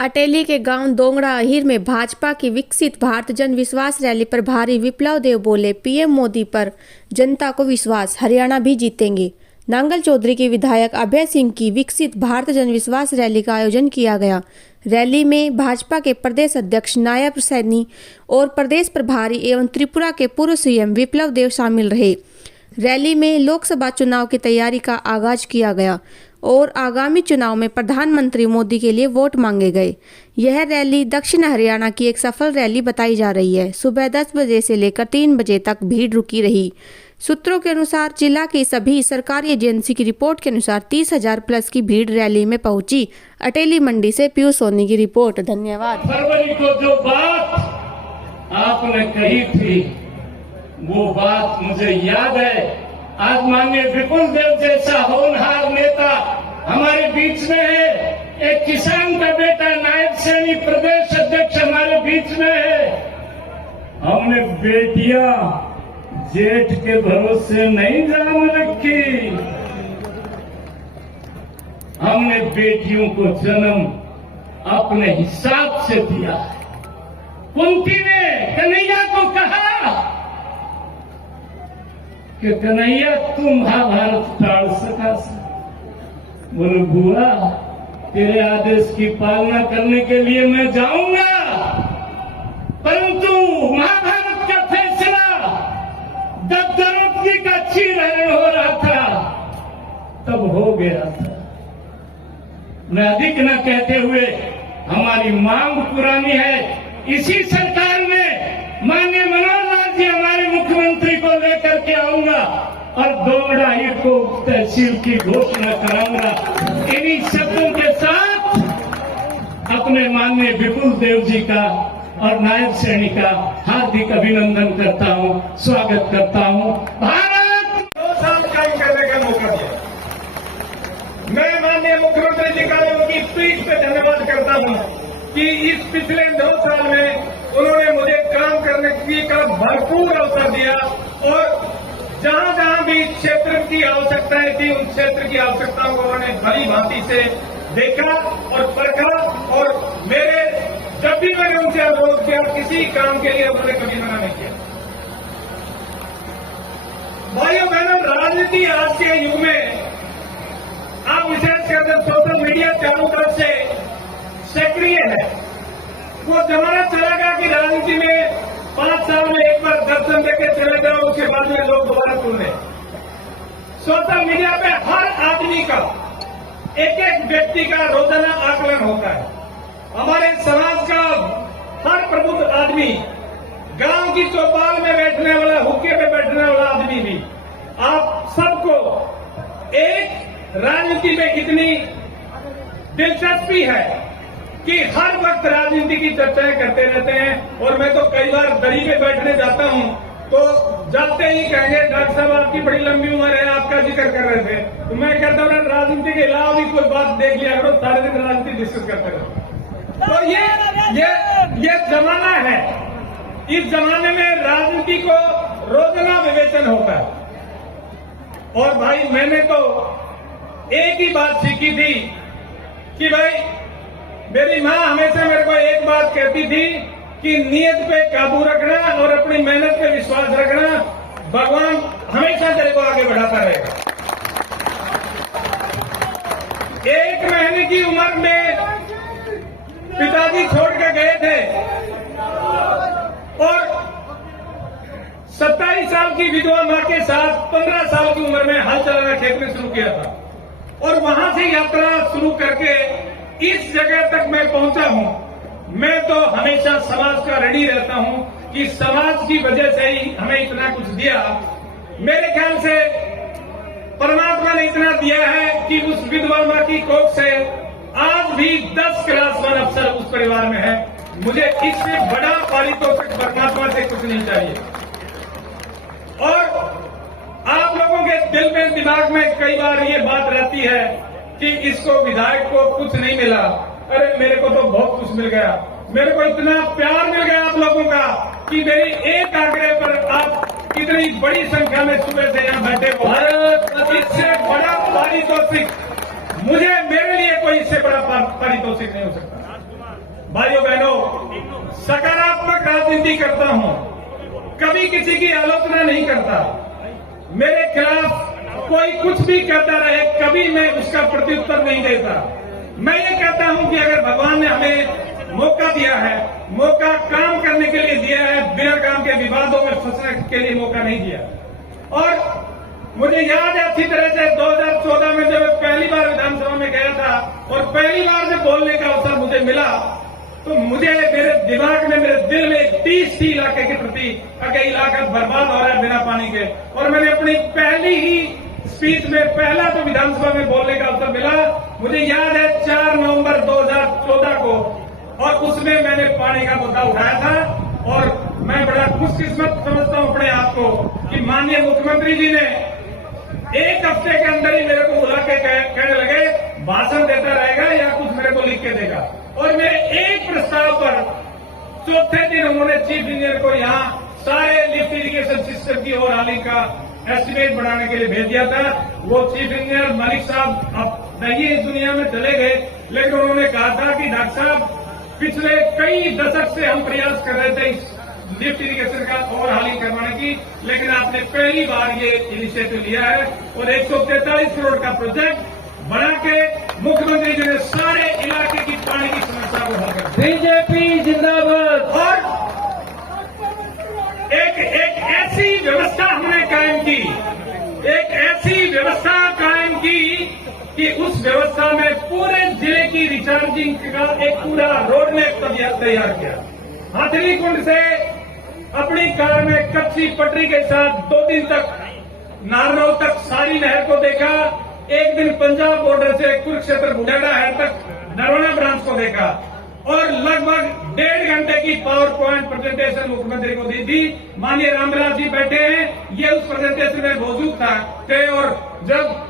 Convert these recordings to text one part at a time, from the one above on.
अटेली के गांव दोंगड़ा अहीर में भाजपा की विकसित भारत जन विश्वास रैली पर भारी विप्लव देव बोले, पीएम मोदी पर जनता को विश्वास, हरियाणा भी जीतेंगे। नांगल चौधरी के विधायक अभय सिंह की विकसित भारत जन विश्वास रैली का आयोजन किया गया। रैली में भाजपा के प्रदेश अध्यक्ष नायब सैनी और प्रदेश प्रभारी एवं त्रिपुरा के पूर्व सीएम विप्लव देव शामिल रहे। रैली में लोकसभा चुनाव की तैयारी का आगाज किया गया और आगामी चुनाव में प्रधानमंत्री मोदी के लिए वोट मांगे गए। यह रैली दक्षिण हरियाणा की एक सफल रैली बताई जा रही है। सुबह 10 बजे से लेकर 3 बजे तक भीड़ रुकी रही। सूत्रों के अनुसार जिला की सभी सरकारी एजेंसी की रिपोर्ट के अनुसार 30,000 प्लस की भीड़ रैली में पहुंची। अटेली मंडी से पीयूष सोनी की रिपोर्ट। धन्यवाद। फरवरी को जो बात आपने कही थी वो बात मुझे याद है। आज माननीय विपुल देव जैसा होनहार नेता हमारे बीच में है। एक किसान का बेटा नायब सैनी प्रदेश अध्यक्ष हमारे बीच में है। हमने बेटियां जेठ के भरोसे नहीं जान रखी। हमने बेटियों को जन्म अपने हिसाब से दिया है। कुंती ने कन्हैया को कहा कि कन्हैया तू महाभारत टाल सका। बोले बुआ तेरे आदेश की पालना करने के लिए मैं जाऊंगा, परंतु महाभारत का फैसला जब द्रौपदी का चीरहरण हो रहा था तब हो गया था। मैं अधिक न कहते हुए हमारी मांग पुरानी है। इसी सरकार में माननीय मनोहर लाल जी हमारे मुख्यमंत्री को लेकर के आऊंगा और दोंगड़ा ही को तहसील की घोषणा कराऊंगा। इन्हीं शब्दों के साथ अपने माननीय विपुल देव जी का और नायब सैनी का हार्दिक अभिनंदन करता हूं, स्वागत करता हूं। भारत 2 साल काम करने का मौका दिया। मैं माननीय मुख्यमंत्री जी का उनकी पीठ पे धन्यवाद करता हूं कि इस पिछले 2 साल में उन्होंने मुझे काम करने का भरपूर अवसर दिया और जहां जहां भी क्षेत्र की आवश्यकताएं थी उन क्षेत्र की आवश्यकताओं को उन्होंने भली भांति से देखा और परखा और मेरे जब भी मैंने उनसे अनुरोध किया किसी काम के लिए उन्होंने कभी मना नहीं किया। भाइयों बहनों, राजनीति आज के युग में आप विशेषकर सोशल मीडिया चारों तरफ से सक्रिय है। वो जमाना चला गया कि राजनीति में 5 साल में एक बार दर्शन देके चले जाओ, उसके बाद में लोग दोबारा सुन लें। सोशल मीडिया पे हर आदमी का एक एक व्यक्ति का रोजाना आकलन होता है। हमारे समाज का हर प्रबुद्ध आदमी, गांव की चौपाल में बैठने वाला, हुक्के पे बैठने वाला आदमी भी, आप सबको एक राजनीति में इतनी दिलचस्पी है कि हर वक्त राजनीति की चर्चाएं करते रहते हैं। और मैं तो कई बार दरी पे बैठने जाता हूं तो जाते ही कहेंगे डॉक्टर साहब आपकी बड़ी लंबी उम्र है, आपका जिक्र कर रहे थे। तो मैं कहता हूं राजनीति के अलावा भी कोई बात देख लिया करो, सारे दिन राजनीति डिस्कस करते रहो। तो ये जमाना है। इस जमाने में राजनीति को रोजाना विवेचन होता है। और भाई मैंने तो एक ही बात सीखी थी कि भाई मेरी मां हमेशा मेरे को एक बात कहती थी कि नियत पे काबू रखना और अपनी मेहनत पे विश्वास रखना, भगवान हमेशा तेरे को आगे बढ़ाता रहेगा। 1 महीने की उम्र में पिताजी छोड़ के गए थे और 27 साल की विधवा मां के साथ 15 साल की उम्र में हल चलाना खेत में शुरू किया था और वहां से यात्रा शुरू करके इस जगह तक मैं पहुंचा हूं। मैं तो हमेशा समाज का ऋणी रहता हूं कि समाज की वजह से ही हमें इतना कुछ दिया। मेरे ख्याल से परमात्मा ने इतना दिया है कि उस विधवा मां की कोख से आज भी 10 क्लास 1 अफसर उस परिवार में है। मुझे इससे बड़ा पारितोषिक परमात्मा से कुछ नहीं चाहिए। और आप लोगों के दिल में, दिमाग में कई बार ये बात रहती है कि इसको विधायक को कुछ नहीं मिला। अरे मेरे को तो बहुत कुछ मिल गया। मेरे को इतना प्यार मिल गया आप लोगों का कि मेरी एक आग्रह पर आप इतनी बड़ी संख्या में सुबह से यहां बैठे हो। इससे बड़ा पारितोषिक मुझे, मेरे लिए कोई इससे बड़ा पारितोषिक नहीं हो सकता। भाइयों बहनों, सकारात्मक राजनीति करता हूं, कभी किसी की आलोचना नहीं करता। मेरे खिलाफ कोई कुछ भी कहता रहे, कभी मैं उसका प्रत्युत्तर नहीं देता। मैं ये कहता हूं कि अगर भगवान ने हमें मौका दिया है, मौका काम करने के लिए दिया है, बिना काम के विवादों में फंसने के लिए मौका नहीं दिया। और मुझे याद है अच्छी तरह से 2014 में जब मैं पहली बार विधानसभा में गया था और पहली बार जब बोलने का अवसर मुझे मिला, तो मुझे मेरे दिमाग में, मेरे दिल में एक टीस थी इलाके के प्रति, कि इलाका बर्बाद हो रहा है बिना पानी के। और मैंने अपनी पहली ही स्पीच में, पहला जो विधानसभा में बोलने का अवसर मिला, मुझे याद है 4 नवंबर 2014 को, और उसमें मैंने पानी का मुद्दा उठाया था। और मैं बड़ा खुशकिस्मत समझता हूं अपने आप को कि माननीय मुख्यमंत्री जी ने 1 हफ्ते के अंदर ही मेरे को बुला के कहने लगे भाषण देता रहेगा या कुछ मेरे को लिख के देगा। और मेरे एक प्रस्ताव पर चौथे दिन उन्होंने चीफ इंजीनियर को यहाँ सारे लिफ्ट इरिगेशन सिस्टम की ओवरहालिंग का एस्टिमेट बनाने के लिए भेज दिया था। वो चीफ इंजीनियर मलिक साहब अब नहीं इस दुनिया में चले गए, लेकिन उन्होंने कहा था कि डॉक्टर साहब, पिछले कई दशक से हम प्रयास कर रहे थे इस लिफ्ट इरिगेशन का ओवरहालिंग करवाने की, लेकिन आपने पहली बार ये इनिशिएटिव लिया है और 143 करोड़ का प्रोजेक्ट बना के मुख्यमंत्री जी ने सारे इलाके की पानी की समस्या को हल कर दिया। बीजेपी जिंदाबाद। और एक ऐसी व्यवस्था हमने कायम की, एक ऐसी व्यवस्था कायम की कि उस व्यवस्था में पूरे जिले की रिचार्जिंग का एक पूरा रोड मैप तैयार किया। हाथनी कुंड से अपनी कार में कच्ची पटरी के साथ 2 दिन तक नारनौल तक सारी नहर को देखा। एक दिन पंजाब बॉर्डर से कुरुक्षेत्र बुढ़ेड़ा है तक नरवाना ब्रांच को देखा और लगभग 1.5 घंटे की पावर पॉइंट प्रेजेंटेशन मुख्यमंत्री को दी थी। माननीय रामविलास जी बैठे हैं, ये उस प्रेजेंटेशन में मौजूद थे। और जब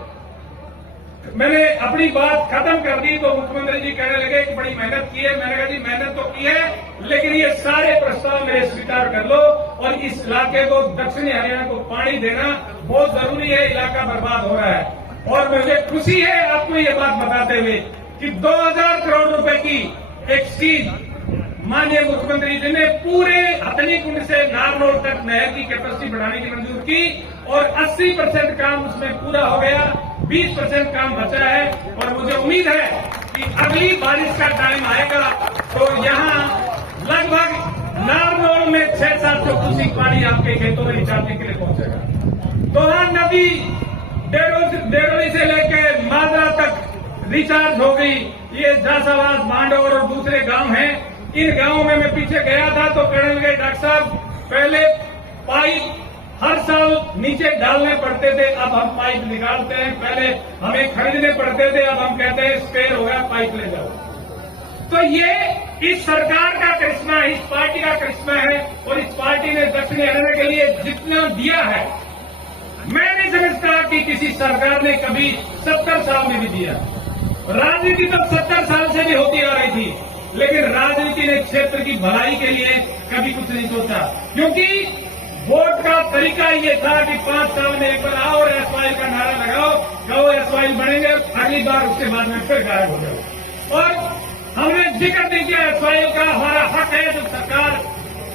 मैंने अपनी बात खत्म कर दी तो मुख्यमंत्री जी कहने लगे कि बड़ी मेहनत की है। मैंने कहा जी मेहनत तो की है, लेकिन ये सारे प्रस्ताव मेरे स्वीकार कर लो और इस इलाके को, दक्षिणी हरियाणा को पानी देना बहुत जरूरी है, इलाका बर्बाद हो रहा है। और मुझे खुशी है आपको ये बात बताते हुए कि 2000 करोड़ रुपए की एक चीज माननीय मुख्यमंत्री जी ने पूरे हथनी कुंड से नारनौल तक नहर की कैपेसिटी बढ़ाने की मंजूर की और 80% काम उसमें पूरा हो गया, 20% काम बचा है। और मुझे उम्मीद है कि अगली बारिश का टाइम आएगा तो यहाँ लगभग नारनौल में 600-700 क्यूसेक पानी आपके खेतों में रिचार्जिंग के लिए पहुंचेगा। दोहान नदी डेरोली से लेकर माजरा तक रिचार्ज हो गई। ये जासावास, मांडोर और दूसरे गांव हैं। इन गांवों में मैं पीछे गया था तो कहने लगे डॉक्टर साहब, पहले पाइप हर साल नीचे डालने पड़ते थे, अब हम पाइप निकालते हैं। पहले हमें खरीदने पड़ते थे, अब हम कहते हैं स्पेयर हो गया, पाइप ले जाओ। तो ये इस सरकार का करिश्मा है, इस पार्टी का करिश्मा है। और इस पार्टी ने दक्षिणी हरियाणा के लिए जितना दिया है, मैं नहीं समझता कि किसी सरकार ने कभी 70 साल में भी दिया। राजनीति तो 70 साल से भी होती आ रही थी, लेकिन राजनीति ने क्षेत्र की भलाई के लिए कभी कुछ नहीं सोचा, क्योंकि वोट का तरीका ये था कि 5 साल में एक बार आओ और एसवाइल का नारा लगाओ, कहो एसवाइल बनेंगे, अगली बार उसके बाद में फिर गायब हो जाओ। और हमने जिक्र नहीं किया एसवाइल का, हमारा हक है, जब सरकार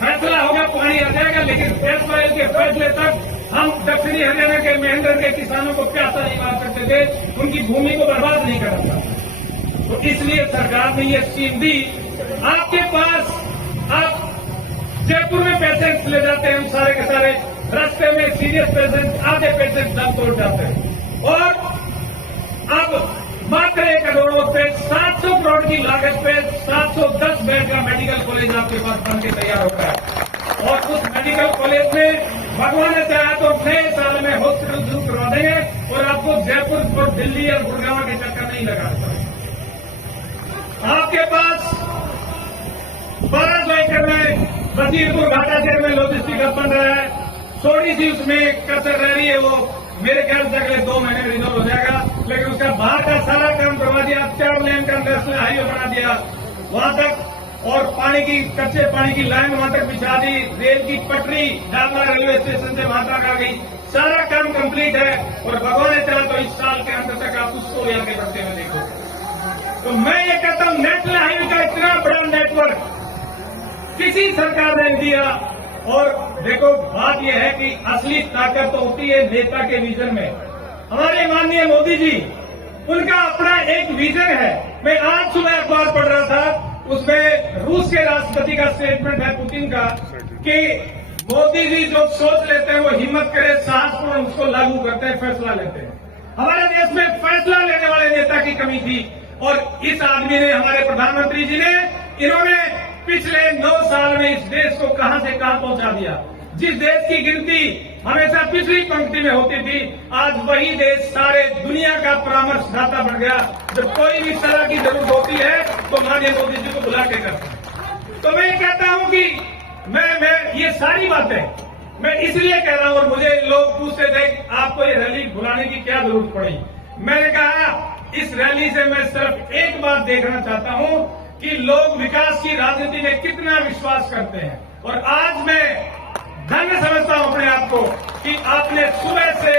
फैसला होगा पानी आ जाएगा, लेकिन एसवाइल के फैसले तक हम दक्षिणी हरियाणा के महेंद्र के किसानों को प्यासा नहीं मार सकते थे, उनकी भूमि को बर्बाद नहीं करना था। तो इसलिए सरकार ने ये स्कीम दी। आपके पास, आप जयपुर में पेशेंट ले जाते हैं, सारे के सारे रास्ते में सीरियस पेशेंट, आधे पेशेंट दम तोड़ जाते हैं। और अब मात्र 1 करोड़ पे 700 करोड़ की लागत पे 710 बेड का मेडिकल कॉलेज आपके पास बन के तैयार होता है। और उस मेडिकल कॉलेज में भगवान ने चाहा तो नए साल में हॉस्पिटल शुरू करवा देंगे और आपको जयपुर और दिल्ली और गुड़गांव के चक्कर नहीं लगाता। आपके पास 12 एकड़ में बसीरपुर घाटा शहर में लॉजिस्टिक हब बन रहा है। थोड़ी सी उसमें कसर रह रही है, वो मेरे ख्याल से अगले 2 महीने में रिजॉल्व हो जाएगा, लेकिन उसका बाहर का सारा काम करवा दिया। 4 लेन का नेशनल हाईवे बना दिया वहां तक, और पानी की, कच्चे पानी की लाइन वहां तक बिछा दी, रेल की पटरी डालना रेलवे स्टेशन से वहां तक आ गई, सारा काम कंप्लीट है। और भगवान ने चाहा तो इस साल के अंत तक आप उसको आगे बढ़ते हुए देखो। तो मैं ये कहता हूं नेशनल हाईवे का इतना बड़ा नेटवर्क किसी सरकार ने नहीं दिया। और देखो बात यह है कि असली ताकत तो होती है नेता के विजन में। हमारे माननीय मोदी जी, उनका अपना एक विजन है। मैं आज सुबह अखबार पढ़ रहा था, उसमें रूस के राष्ट्रपति का स्टेटमेंट है पुतिन का कि मोदी जी जो सोच लेते हैं वो हिम्मत करे, साहसपूर्ण उसको लागू करते हैं, फैसला लेते हैं। हमारे देश में फैसला लेने वाले नेता की कमी थी और इस आदमी ने, हमारे प्रधानमंत्री जी ने, इन्होंने पिछले 9 साल में इस देश को कहां से कहां पहुंचा दिया। जिस देश की गिनती हमेशा पिछली पंक्ति में होती थी, आज वही देश सारे दुनिया का परामर्शदाता बन गया। जब कोई भी तरह की जरूरत होती है तो माननीय मोदी जी को बुला के करते हैं। तो मैं कहता हूं कि मैं ये सारी बातें मैं इसलिए कह रहा हूं, और मुझे लोग पूछते थे आपको ये रैली बुलाने की क्या जरूरत पड़ी। मैंने कहा इस रैली से मैं सिर्फ एक बात देखना चाहता हूं कि लोग विकास की राजनीति में कितना विश्वास करते हैं। और आज मैं धन्य समझता हूं अपने आप को कि आपने सुबह से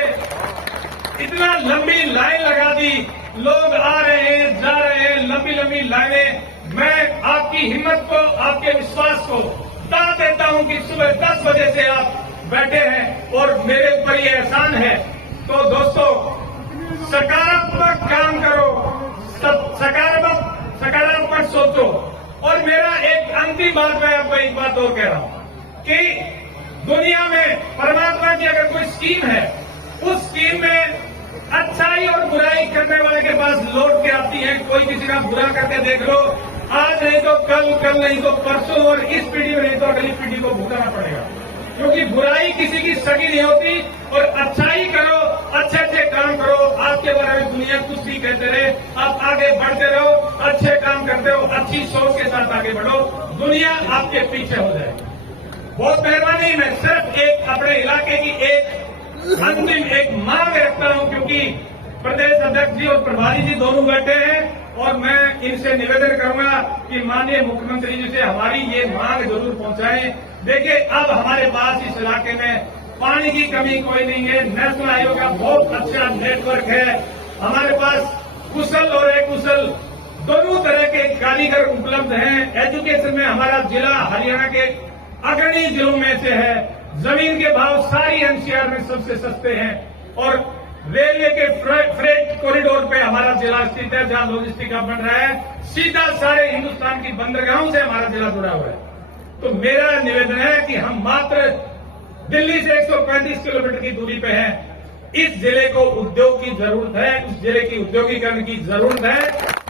इतना लंबी लाइन लगा दी, लोग आ रहे हैं, जा रहे हैं, लंबी लंबी लाइनें। मैं आपकी हिम्मत को, आपके विश्वास को दाद देता हूं कि सुबह 10 बजे से आप बैठे हैं और मेरे ऊपर ये एहसान है। तो दोस्तों, सकारात्मक काम करो, सकारात्मक सोचो। और मेरा एक अंतिम बात, मैं आपको एक बात और कह रहा हूं कि दुनिया में परमात्मा की अगर कोई स्कीम है, उस स्कीम में अच्छाई और बुराई करने वाले के पास लौट के आती है। कोई किसी का बुरा करके देख लो, आज नहीं तो कल नहीं तो परसों, और इस पीढ़ी में नहीं तो अगली पीढ़ी को भुगतना पड़ेगा। क्योंकि बुराई किसी की सगी नहीं होती। और अच्छाई करो, अच्छे अच्छे काम करो। आपके बारे में दुनिया कुछ भी कहते रहे, आप आगे बढ़ते रहो, अच्छे काम करते रहो, अच्छी सोच के साथ आगे बढ़ो, दुनिया आपके पीछे हो जाएगी। बहुत मेहरबानी, मैं सिर्फ एक अपने इलाके की एक अंतिम एक मांग रखता हूं, क्योंकि प्रदेश अध्यक्ष जी और प्रभारी जी दोनों बैठे हैं और मैं इनसे निवेदन करूंगा कि माननीय मुख्यमंत्री जी से हमारी ये मांग जरूर पहुंचाएं। देखिए, अब हमारे पास इस इलाके में पानी की कमी कोई नहीं है। नेशनल आयोग का बहुत अच्छा नेटवर्क है। हमारे पास कुशल और अकुशल दोनों तरह के कारीगर उपलब्ध हैं। एजुकेशन में हमारा जिला हरियाणा के अग्रणी जिलों में से है। जमीन के भाव सारी एनसीआर में सबसे सस्ते हैं। और रेलवे के फ्रेट कॉरिडोर पे हमारा जिला स्थित है, जहां लॉजिस्टिक हब बन रहा है। सीधा सारे हिंदुस्तान की बंदरगाहों से हमारा जिला जुड़ा हुआ है। तो मेरा निवेदन है कि हम मात्र दिल्ली से 135 किलोमीटर की दूरी पे हैं। इस जिले को उद्योग की जरूरत है, इस जिले की उद्योगीकरण की जरूरत है।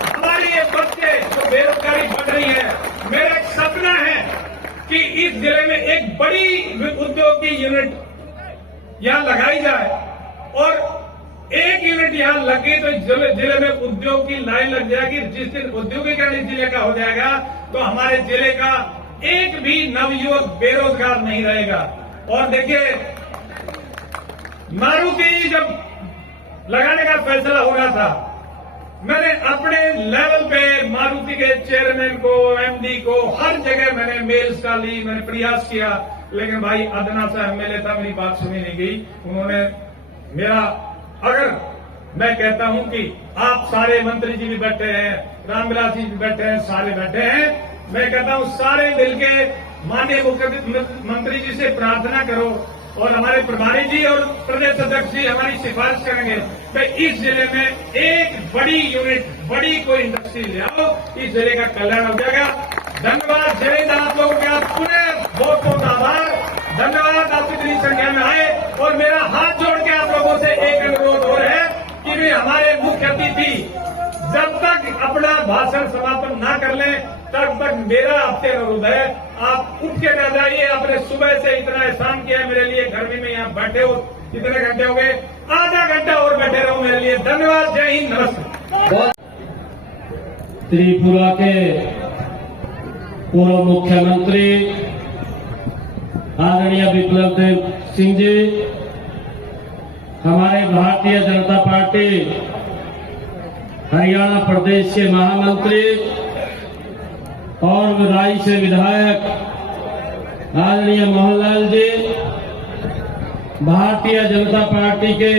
हमारी ये बच्चे जो बेरोजगारी बढ़ रही है, मेरा एक सपना है कि इस जिले में एक बड़ी उद्योग की यूनिट यहां लगाई जाए। और एक यूनिट यहां लगी तो जिले में उद्योग की लाइन लग जाएगी। जिस दिन उद्योगीकरण इस जिले का हो जाएगा तो हमारे जिले का एक भी नवयुवक बेरोजगार नहीं रहेगा। और देखिए, मारुति जब लगाने का फैसला हो रहा था, मैंने अपने लेवल पे मारुति के चेयरमैन को, एमडी को, हर जगह मैंने मेल्स डाली, मैंने प्रयास किया। लेकिन भाई अदना सा एमएलए था, मेरी बात सुनी नहीं गई। उन्होंने मेरा, अगर मैं कहता हूं कि आप सारे मंत्री जी भी बैठे हैं, रामविलास जी भी बैठे हैं, सारे बैठे हैं, मैं कहता हूं सारे मिलके माननीय मुख्यमंत्री जी से प्रार्थना करो और हमारे प्रभारी जी और प्रदेश अध्यक्ष जी हमारी सिफारिश करेंगे कि इस जिले में एक बड़ी यूनिट, बड़ी कोई इंडस्ट्री ले आओ, इस जिले का कल्याण हो जाएगा। धन्यवाद। जय हिंद। आप लोगों का पुनः बहुत बहुत आभार। धन्यवाद, आप इतनी संख्या में आए। और मेरा हाथ जोड़ के आप लोगों से एक अनुरोध और है कि वे हमारे मुख्य अतिथि जब तक अपना भाषण समापन ना कर लें, तब तक मेरा आपसे अनुरोध है, आप उठ के न जाइए। आपने सुबह से इतना एहसान किया है मेरे लिए, गर्मी में यहाँ बैठे हो, कितने घंटे हो गए, आधा घंटा और बैठे रहो मेरे लिए। धन्यवाद। जय हिंद। नमस्ते। त्रिपुरा के पूर्व मुख्यमंत्री आदरणीय विप्लव देव सिंह जी, हमारे भारतीय जनता पार्टी हरियाणा प्रदेश के महामंत्री और राई से विधायक आदरणीय मोहनलाल जी, भारतीय जनता पार्टी के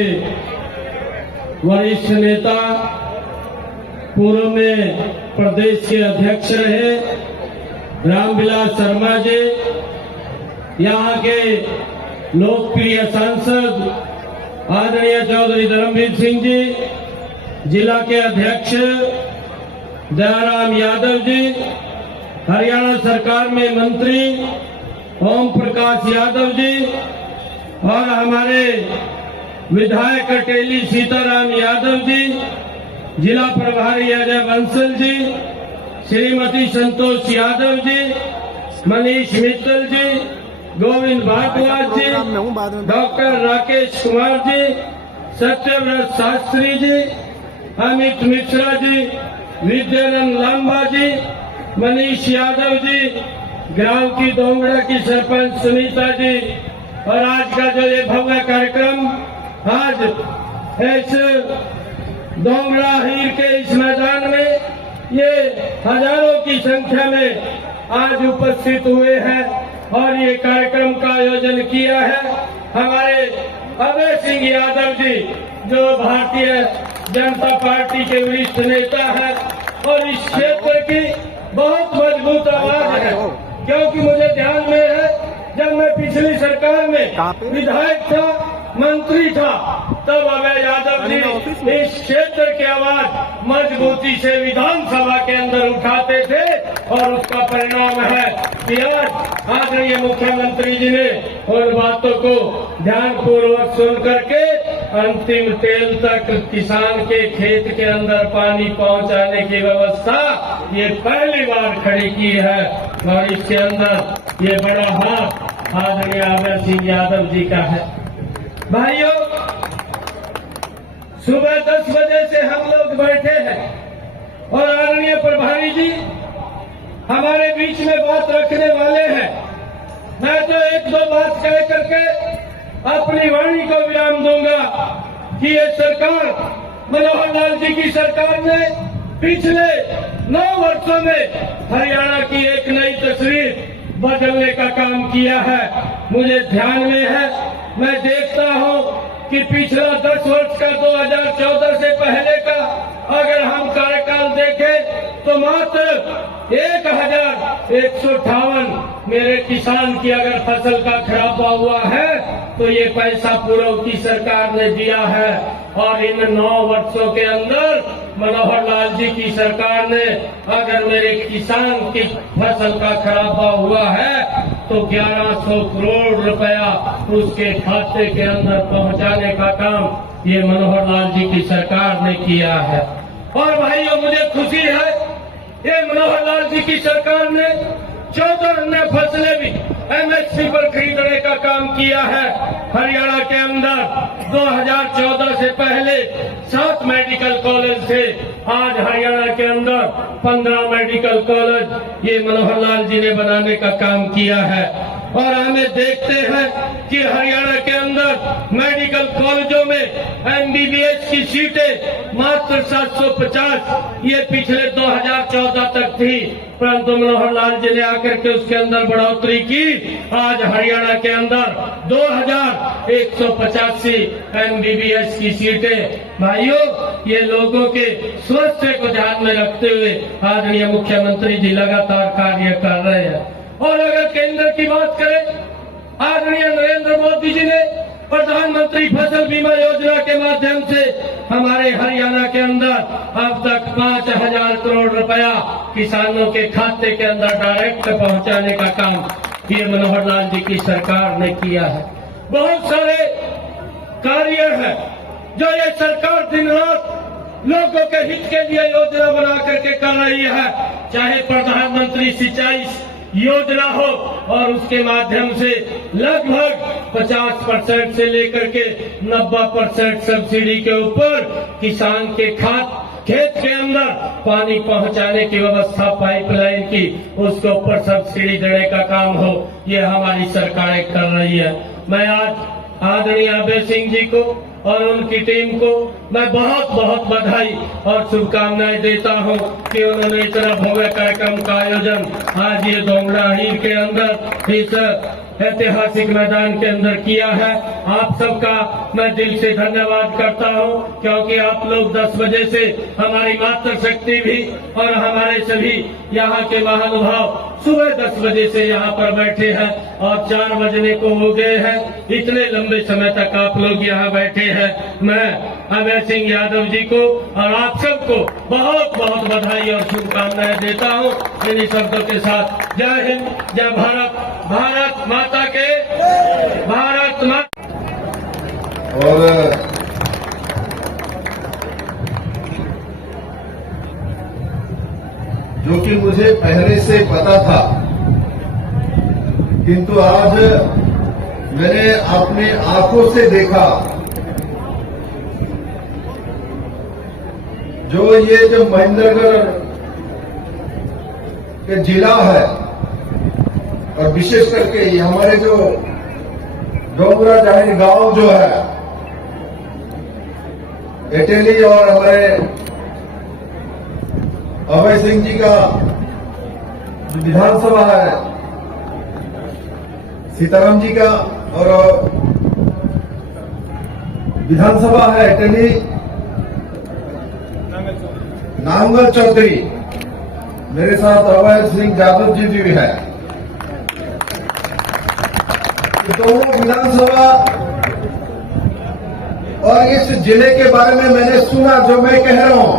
वरिष्ठ नेता, पूर्व में प्रदेश के अध्यक्ष रहे, रामविलास शर्मा जी, यहाँ के लोकप्रिय सांसद आदरणीय चौधरी धर्मवीर सिंह जी, जिला के अध्यक्ष दयाराम यादव जी, हरियाणा सरकार में मंत्री ओम प्रकाश यादव जी और हमारे विधायक अटेली सीताराम यादव जी, जिला प्रभारी अजय बंसल जी, श्रीमती संतोष यादव जी, मनीष मित्तल जी, गोविंद भारद्वाज जी, डॉक्टर राकेश कुमार जी, सत्यव्रत शास्त्री जी, अमित मिश्रा जी, विद्यानंद लांबा जी, मनीष यादव जी, ग्राम की दोंगड़ा की सरपंच सुनीता जी, और आज का जो ये भव्य कार्यक्रम आज इस दोंगड़ा हीर के इस मैदान में ये हजारों की संख्या में आज उपस्थित हुए हैं और ये कार्यक्रम का आयोजन किया है हमारे अभय सिंह यादव जी, जो भारतीय जनता पार्टी के वरिष्ठ नेता है और इस क्षेत्र की बहुत मजबूत आवाज है। क्योंकि मुझे ध्यान में है जब मैं पिछली सरकार में विधायक था, मंत्री था, तब अभय यादव जी इस क्षेत्र की आवाज मजबूती से विधानसभा के अंदर उठाते थे और उसका परिणाम है कि आज आदरणीय मुख्यमंत्री जी ने उन बातों को ध्यानपूर्वक सुन करके अंतिम तेल तक किसान के खेत के अंदर पानी पहुंचाने की व्यवस्था ये पहली बार खड़ी की है और इसके अंदर ये बड़ा हाथ आदरणीय अभय सिंह यादव जी का है। भाइयों, सुबह 10 बजे से हम लोग बैठे हैं और आदरणीय प्रभारी जी हमारे बीच में बात रखने वाले हैं। मैं तो एक दो बात कह करके अपनी वाणी को विराम दूंगा कि ये सरकार, मनोहर लाल जी की सरकार ने पिछले 9 वर्षों में हरियाणा की एक नई तस्वीर बदलने का काम किया है। मुझे ध्यान में है, मैं देखता हूं कि पिछला 10 वर्ष का 2014 से पहले का अगर हम कार्यकाल देखें तो मात्र 1158 मेरे किसान की अगर फसल का खराबा हुआ है तो ये पैसा पूर्व की सरकार ने दिया है। और इन 9 वर्षों के अंदर मनोहर लाल जी की सरकार ने अगर मेरे किसान की फसल का खराबा हुआ है तो 1100 करोड़ रुपया उसके खाते के अंदर पहुंचाने का काम ये मनोहर लाल जी की सरकार ने किया है। और भाइयों, मुझे खुशी है ये मनोहर लाल जी की सरकार ने 14 अन्य फसलें भी एमएसपी पर खरीदने का काम किया है। हरियाणा के अंदर 2014 से पहले 7 मेडिकल कॉलेज थे, आज हरियाणा के अंदर 15 मेडिकल कॉलेज ये मनोहर लाल जी ने बनाने का काम किया है। और हमें देखते हैं कि हरियाणा के अंदर मेडिकल कॉलेजों में एमबीबीएस की सीटें मात्र 750 ये पिछले 2014 तक थी, परंतु मनोहर लाल जी ने आकर के उसके अंदर बढ़ोतरी की। आज हरियाणा के अंदर 2185 एमबीबीएस की सीटें। भाइयों, ये लोगों के स्वास्थ्य को ध्यान में रखते हुए आदरणीय मुख्यमंत्री जी लगातार कार्य कर रहे हैं। और अगर केंद्र की बात करें, आदरणीय नरेंद्र मोदी जी ने प्रधानमंत्री फसल बीमा योजना के माध्यम से हमारे हरियाणा के अंदर अब तक 5000 करोड़ रुपया किसानों के खाते के अंदर डायरेक्ट पहुंचाने का काम ये मनोहर लाल जी की सरकार ने किया है। बहुत सारे कार्य हैं जो ये सरकार दिन रात लोगों के हित के लिए योजना बना करके कर रही है, चाहे प्रधानमंत्री सिंचाई योजना हो और उसके माध्यम से लगभग 50% से लेकर के 90% सब्सिडी के ऊपर किसान के खेत के अंदर पानी पहुंचाने की व्यवस्था पाइपलाइन की उसके ऊपर सब्सिडी देने का काम हो, ये हमारी सरकारें कर रही है। मैं आज आदरणीय अभय सिंह जी को और उनकी टीम को मैं बहुत बहुत बधाई और शुभकामनाएं देता हूं कि उन्होंने इतना भव्य कार्यक्रम का आयोजन आज ये दोंगड़ा हीर के अंदर इस ऐतिहासिक मैदान के अंदर किया है। आप सबका मैं दिल से धन्यवाद करता हूं, क्योंकि आप लोग 10 बजे से हमारी मातृशक्ति भी और हमारे सभी यहाँ के महानुभाव सुबह 10 बजे से यहाँ पर बैठे हैं और 4 बजने को हो गए हैं। इतने लंबे समय तक आप लोग यहाँ बैठे हैं। मैं अभय सिंह यादव जी को और आप सबको बहुत बहुत बधाई और शुभकामनाएं देता हूँ। इन्हीं शब्दों के साथ जय हिंद, जय भारत, भारत माता के, भारत माता। और जो कि मुझे पहले से पता था, किंतु आज मैंने अपने आंखों से देखा जो महेंद्रगढ़ के जिला है और विशेष करके ये हमारे जो डोंगरा जाहिर गांव जो है एटेली और हमारे अभय सिंह जी का जो विधानसभा है सीताराम जी का और विधानसभा है एटेली नांगल चौधरी, मेरे साथ अभय सिंह यादव जी भी है। दोनों विधानसभा और इस जिले के बारे में मैंने सुना, जो मैं कह रहा हूं,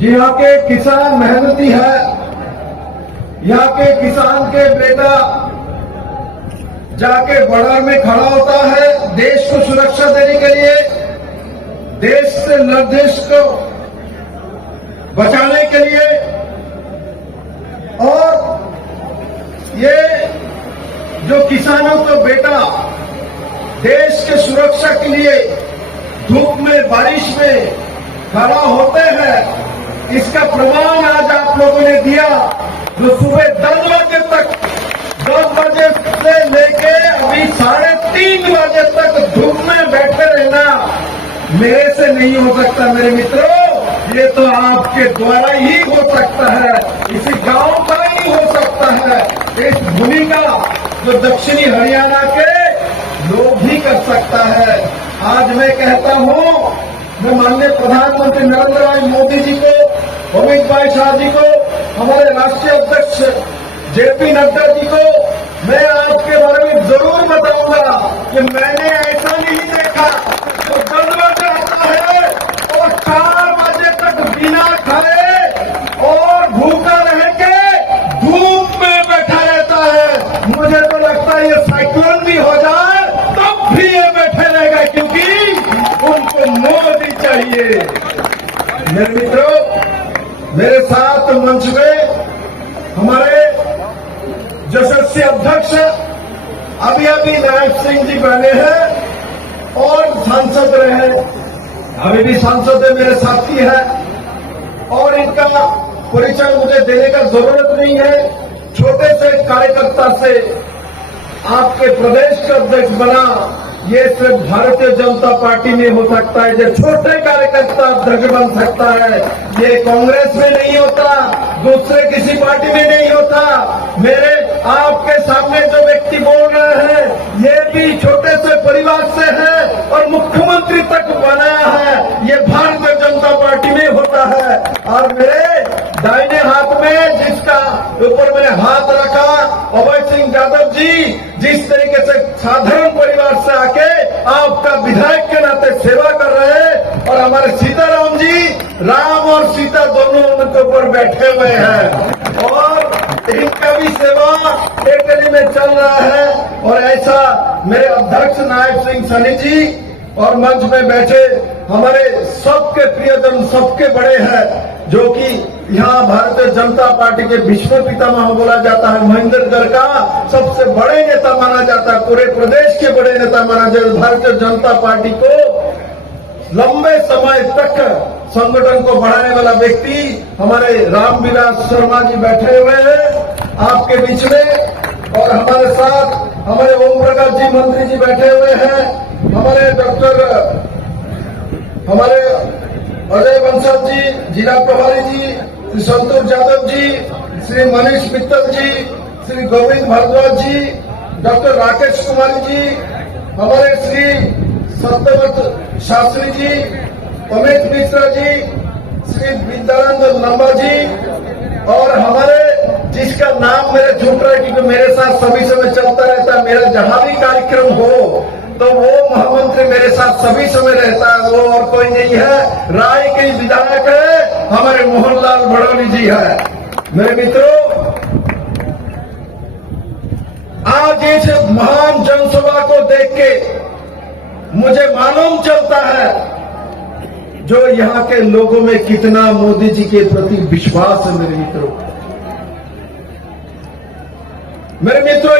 यहाँ के किसान मेहनती है, यहाँ के किसान के बेटा जाके बॉर्डर में खड़ा होता है देश को सुरक्षा देने के लिए, देश को बचाने के लिए। और ये जो किसानों का बेटा देश के सुरक्षा के लिए धूप में बारिश में खड़ा होते हैं, इसका प्रमाण आज आप लोगों ने दिया। जो सुबह 10 बजे तक, 10 बजे से लेके अभी 3:30 बजे तक धूप में बैठे रहना मेरे से नहीं हो सकता मेरे मित्रों, ये तो आपके द्वारा ही हो सकता है, इसी गांव का ही हो सकता है। इस भूमि का जो दक्षिणी हरियाणा के लोग ही कर सकता है। आज मैं कहता हूं, मैं माननीय प्रधानमंत्री नरेंद्र भाई मोदी जी को, अमित भाई शाह जी को, हमारे राष्ट्रीय अध्यक्ष जेपी नड्डा जी को मैं आपके बारे में जरूर बताऊंगा कि मैंने ऐसा नहीं देखा तो 10 बजे आता है और 4 बजे तक बिना खाए और भूखा रह के धूप में बैठा रहता है। मुझे तो लगता है ये साइक्लोन भी हो जाए तब भी ये बैठे रहेगा, क्योंकि उनको मोदी चाहिए। मेरे मित्रों, मेरे साथ मंच में हमारे यशस्वी अध्यक्ष अभी नायब सिंह जी बने हैं और सांसद रहे, अभी भी सांसद है, मेरे साथी है, और इनका परिचय मुझे देने का जरूरत नहीं है। छोटे से कार्यकर्ता से आपके प्रदेश का अध्यक्ष बना, ये सिर्फ भारतीय जनता पार्टी में हो सकता है। जो छोटे कार्यकर्ता अध्यक्ष बन सकता है, ये कांग्रेस में नहीं होता, दूसरे किसी पार्टी में नहीं होता। मेरे आपके सामने जो व्यक्ति बोल रहे हैं, ये भी छोटे से परिवार से है और मुख्यमंत्री तक बनाया है, ये भारतीय जनता पार्टी में होता है। और मेरे दाहिने हाथ में जिसका ऊपर मैंने हाथ रखा, अभय सिंह यादव जी, जिस तरीके से साधारण परिवार से आके आपका विधायक के नाते सेवा कर रहे हैं, और हमारे सीताराम जी, राम और सीता दोनों उनके ऊपर बैठे हुए हैं और इनका भी सेवा एटेली में चल रहा है। और ऐसा मेरे अध्यक्ष नायब सिंह सैनी जी और मंच में बैठे हमारे सबके प्रियजन, सबके बड़े हैं, जो कि यहाँ भारतीय जनता पार्टी के भीष्म पितामह बोला जाता है, महेंद्रगढ़ का सबसे बड़े नेता माना जाता है, पूरे प्रदेश के बड़े नेता माना जाता है। भारतीय जनता पार्टी को लंबे समय तक संगठन को बढ़ाने वाला व्यक्ति हमारे रामविलास शर्मा जी बैठे हुए हैं आपके बीच में, और हमारे साथ हमारे ओम प्रकाश जी मंत्री जी बैठे हुए हैं, हमारे हमारे अजय बंसल जी जिला प्रभारी जी, श्री संतोष यादव जी, श्री मनीष मित्तल जी, श्री गोविंद भारद्वाज जी, डॉक्टर राकेश कुमारी जी, हमारे श्री सत्यव्रत शास्त्री जी, अमित मिश्रा जी, श्री विद्यानंद लंबा जी, और हमारे जिसका नाम मेरे झूठ रहा है क्योंकि मेरे साथ सभी समय चलता रहता है, मेरा जहां भी कार्यक्रम हो तो वो महामंत्री मेरे साथ सभी समय रहता है, वो और कोई नहीं है, राय के विधायक है, हमारे मोहनलाल भड़ोली जी है। मेरे मित्रों, आज इस महान जनसभा को देख के मुझे मालूम चलता है जो यहाँ के लोगों में कितना मोदी जी के प्रति विश्वास है। मेरे मित्रों,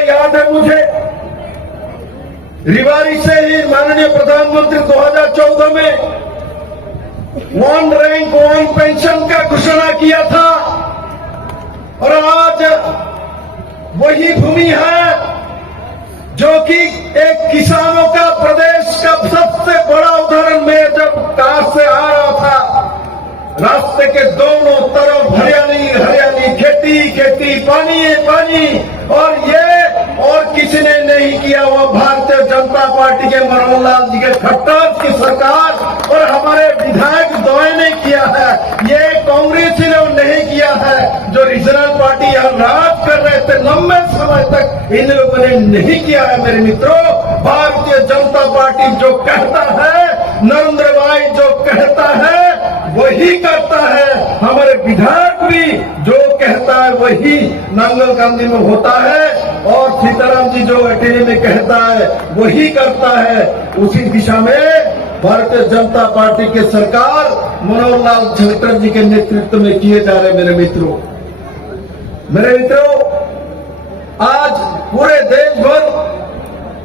याद है मुझे रिवारी से ही माननीय प्रधानमंत्री 2014 में 1 रैंक 1 पेंशन का घोषणा किया था, और आज वही भूमि है जो कि एक किसानों का प्रदेश का सबसे बड़ा उदाहरण। मैं जब कार से आ रहा था, रास्ते के दोनों तरफ हरियाली हरियाली, खेती खेती, पानी है पानी, और किसी ने नहीं किया, वो भारतीय जनता पार्टी के मनोहर लाल जी के खट्टर की सरकार और हमारे विधायक द्वय ने किया है। ये कांग्रेस ने नहीं किया है, जो रीजनल पार्टी यहाँ राज कर रहे थे लंबे समय तक, इन लोगों ने नहीं किया है। मेरे मित्रों, भारतीय जनता पार्टी जो कहता है, नरेंद्र भाई जो कहता है वही करता है। हमारे विधायक भी जो कहता है वही नांगल गांधी में होता है, और सीताराम जी जो अटेली में कहता है वही करता है। उसी दिशा में भारतीय जनता पार्टी के सरकार मनोहर लाल खट्टर जी के नेतृत्व में किए जा रहे। मेरे मित्रों, आज पूरे देश भर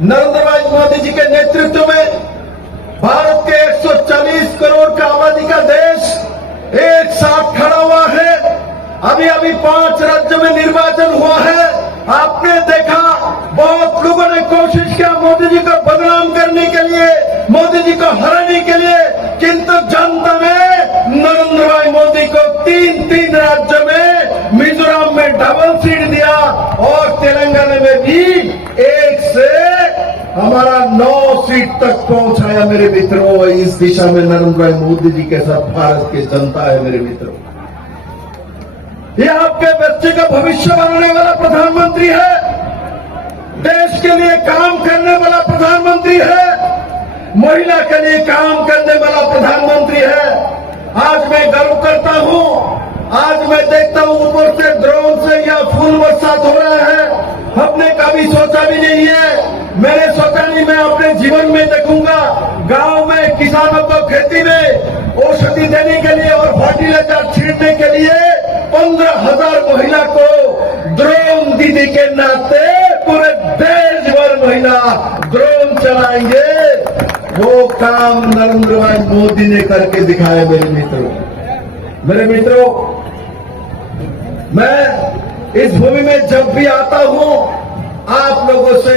नरेंद्र भाई मोदी जी के नेतृत्व में भारत के 140 करोड़ का आबादी का देश एक साथ खड़ा हुआ है। अभी 5 राज्यों में निर्वाचन हुआ है। आपने देखा, बहुत लोगों ने कोशिश किया मोदी जी को बदनाम करने के लिए, मोदी जी को हराने के लिए, किंतु जनता ने नरेंद्र भाई मोदी को 3 राज्यों में, मिजोरम में डबल सीट दिया, और तेलंगाना में भी 1 से हमारा 9 सीट तक पहुंचाया। मेरे मित्रों, इस दिशा में नरेंद्र भाई मोदी जी के साथ भारत की जनता है। मेरे मित्रों, ये आपके बच्चे का भविष्य बनाने वाला प्रधानमंत्री है, देश के लिए काम करने वाला प्रधानमंत्री है, महिला के लिए काम करने वाला प्रधानमंत्री है। आज मैं गर्व करता हूं, आज मैं देखता हूं ऊपर से ड्रोन से या फूल बरसात हो रहा है, हमने कभी सोचा भी नहीं है। मैंने सोचा नहीं मैं अपने जीवन में देखूंगा गांव में किसानों को खेती में औषधि देने के लिए और फर्टिलाइजर छींटने के लिए 15,000 महिला को ड्रोन दीदी के नाते पूरे देश भर महिला ड्रोन चलाएंगे। वो काम नरेंद्र भाई मोदी ने करके दिखाया। मेरे मित्रों, मैं इस भूमि में जब भी आता हूं, आप लोगों से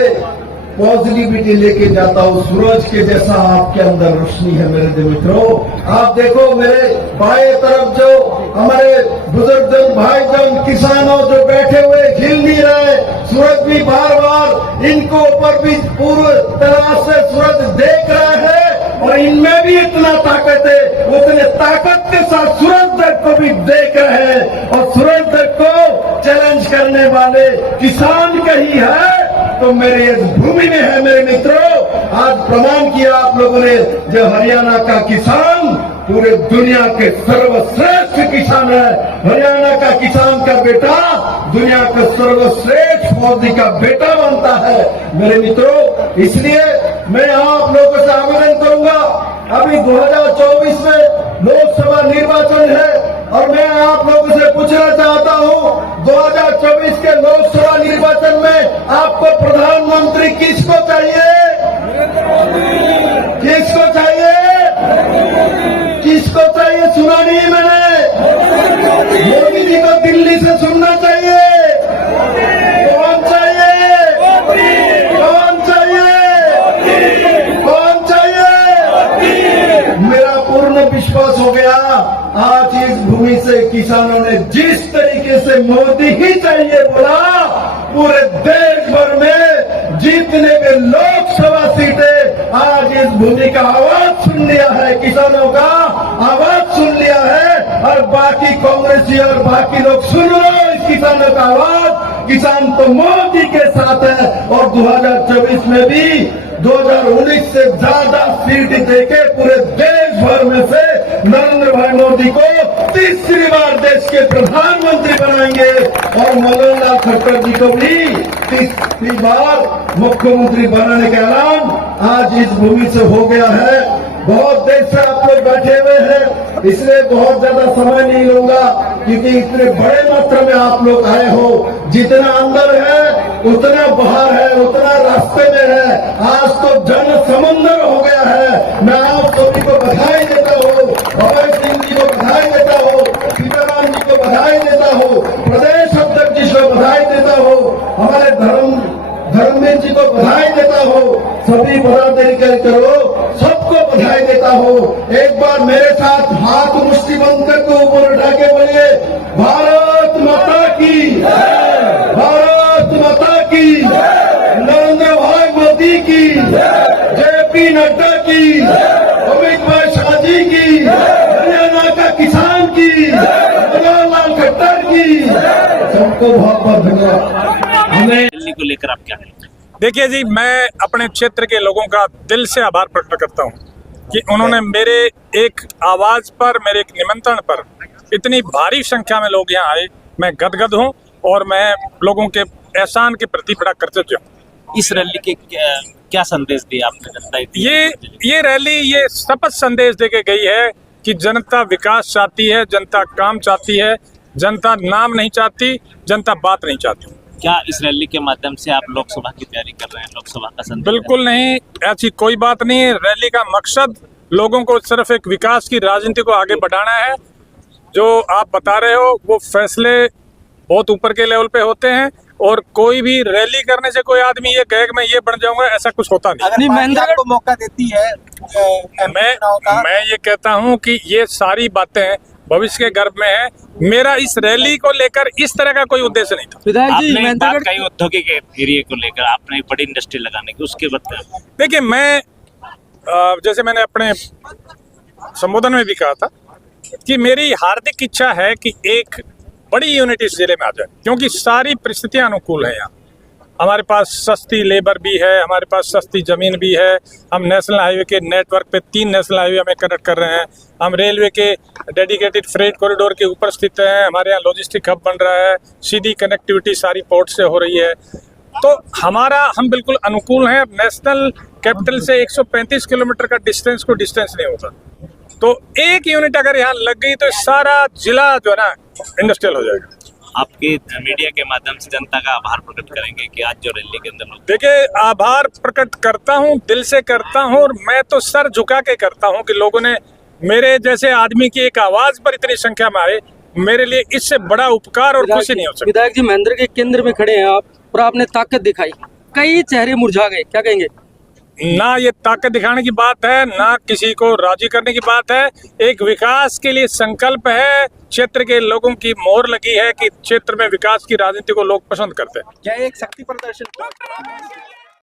पॉजिटिविटी लेके जाता हूं। सूरज के जैसा आपके अंदर रोशनी है। मेरे मित्रों, आप देखो मेरे बाएं तरफ जो हमारे बुजुर्ग जन, भाई जन, किसानों जो बैठे हुए हिल नहीं रहे, सूरज भी बार बार इनको ऊपर भी पूरी तरह से सूरज देख रहा है, और इनमें भी इतना ताकत है, उतने ताकत के साथ सूरज देव को भी देख रहे हैं, और सूरज देव को चैलेंज करने वाले किसान कहीं है तो मेरे इस भूमि में है। मेरे मित्रों, आज प्रमाण किया आप लोगों ने, जो हरियाणा का किसान पूरे दुनिया के सर्वश्रेष्ठ किसान है। हरियाणा का किसान का बेटा दुनिया का सर्वश्रेष्ठ फौजी का बेटा बनता है। मेरे मित्रों, इसलिए मैं आप लोगों से आवेदन करूंगा, अभी 2024 में लोकसभा निर्वाचन है, और मैं आप लोगों से पूछना चाहता हूं, 2024 के लोकसभा निर्वाचन में आपको प्रधानमंत्री किसको चाहिए? किसको चाहिए? किसको चाहिए? सुना नहीं मैंने। मोदी जी को दिल्ली से सुनना चाहिए। कौन चाहिए? कौन चाहिए? कौन चाहिए? मेरा पूर्ण विश्वास हो गया, आज इस भूमि से किसानों ने जिस तरीके से मोदी ही चाहिए बोला, पूरे देश भर में जितने भी लोकसभा सीटें आज इस भूमि का आवाज सुन लिया है, किसानों का आवाज सुन लिया है। और बाकी कांग्रेसी और बाकी लोग सुन लो इस किसानों का आवाज। किसान तो मोदी के साथ है और 2024 में भी 2019 से ज्यादा सीट देके पूरे देश भर में से नरेंद्र भाई मोदी को तीसरी बार देश के प्रधानमंत्री बनाएंगे और मनोहर लाल खट्टर जी को भी तीसरी बार मुख्यमंत्री बनाने का ऐलान आज इस भूमि से हो गया है। बहुत देर से आप लोग बैठे हुए हैं, इसलिए बहुत ज्यादा समय नहीं लूंगा क्योंकि इतने बड़े मात्रा में आप लोग आए हो। जितना अंदर है उतना बाहर है, उतना रास्ते में है। आज तो जन समंदर हो गया है। मैं आप सभी को बधाई देता हूँ, अभय सिंह जी को बधाई देता हूँ, सीताराम जी को बधाई देता हूँ, प्रदेश अध्यक्ष जी को बधाई देता हूँ, हमारे धर्मवीर जी को बधाई देता हूँ, सभी पदाधिकारी करो सबको बधाई देता हूँ। एक बार मेरे साथ हाथ मुट्ठी बंद करके ऊपर उठा के बोलिए भारत माता की, भारत माता की, नरेंद्र भाई मोदी की, जेपी नड्डा की, अमित भाई शाह जी की, हरियाणा का किसान की, मनोहर लाल खट्टर की, सबको बहुत बहुत धन्यवाद। दिल्ली को लेकर आप क्या कहेंगे? देखिए जी, मैं अपने क्षेत्र के लोगों का दिल से आभार प्रकट करता हूं कि उन्होंने मेरे एक आवाज पर, मेरे एक निमंत्रण पर इतनी भारी संख्या में लोग यहाँ आए। मैं गदगद हूं और मैं लोगों के एहसान के प्रति बड़ा कृतज्ञ हूं। इस रैली के क्या संदेश दिया आपने जनता? ये रैली ये शपथ संदेश देके गई है कि जनता विकास चाहती है, जनता काम चाहती है, जनता नाम नहीं चाहती, जनता बात नहीं चाहती। क्या इस रैली के माध्यम से आप लोकसभा की तैयारी कर रहे हैं? लोकसभा का संदेश? बिल्कुल नहीं, ऐसी कोई बात नहीं है। रैली का मकसद लोगों को सिर्फ एक विकास की राजनीति को आगे बढ़ाना है। जो आप बता रहे हो वो फैसले बहुत ऊपर के लेवल पे होते हैं और कोई भी रैली करने से कोई आदमी ये कहे कि मैं ये बन जाऊंगा, ऐसा कुछ होता नहीं। महेंद्रगढ़ को मौका देती है मैं ये कहता हूँ कि ये सारी बातें भविष्य के गर्भ में है। मेरा इस रैली को लेकर इस तरह का कोई उद्देश्य नहीं था। विधायक जी, आपने एक बात महेंद्रगढ़ कही औद्योगिक एरिया को लेकर, आपने एक बड़ी इंडस्ट्री लगाने की, उसके बाद देखिए, मैं जैसे मैंने अपने संबोधन में भी कहा था कि मेरी हार्दिक इच्छा है कि एक बड़ी यूनिट इस जिले में आ जाए, क्योंकि सारी परिस्थितियां अनुकूल है। यहाँ हमारे पास सस्ती लेबर भी है, हमारे पास सस्ती जमीन भी है। हम नेशनल हाईवे के नेटवर्क पे 3 नेशनल हाईवे हमें कनेक्ट कर रहे हैं। हम रेलवे के डेडिकेटेड फ्रेट कॉरिडोर के ऊपर स्थित हैं। हमारे यहाँ लॉजिस्टिक हब बन रहा है, सीधी कनेक्टिविटी सारी पोर्ट से हो रही है। तो हम बिल्कुल अनुकूल हैं। नेशनल कैपिटल से 135 किलोमीटर का डिस्टेंस नहीं होता। तो एक यूनिट अगर यहाँ लग गई तो सारा जिला जो है ना इंडस्ट्रियल हो जाएगा। आपके मीडिया के माध्यम से जनता का आभार प्रकट करेंगे कि आज जो रैली के अंदर लोग? देखिए, आभार प्रकट करता हूँ, दिल से करता हूँ और मैं तो सर झुका के करता हूँ कि लोगों ने मेरे जैसे आदमी की एक आवाज पर इतनी संख्या में आए। मेरे लिए इससे बड़ा उपकार और खुशी नहीं हो सकती। विधायक जी, महेंद्र के केंद्र में खड़े हैं आप और आपने ताकत दिखाई, कई चेहरे मुरझा गए, क्या कहेंगे? ना ये ताकत दिखाने की बात है, ना किसी को राजी करने की बात है। एक विकास के लिए संकल्प है। क्षेत्र के लोगों की मोहर लगी है कि क्षेत्र में विकास की राजनीति को लोग पसंद करते हैं। क्या एक शक्ति प्रदर्शन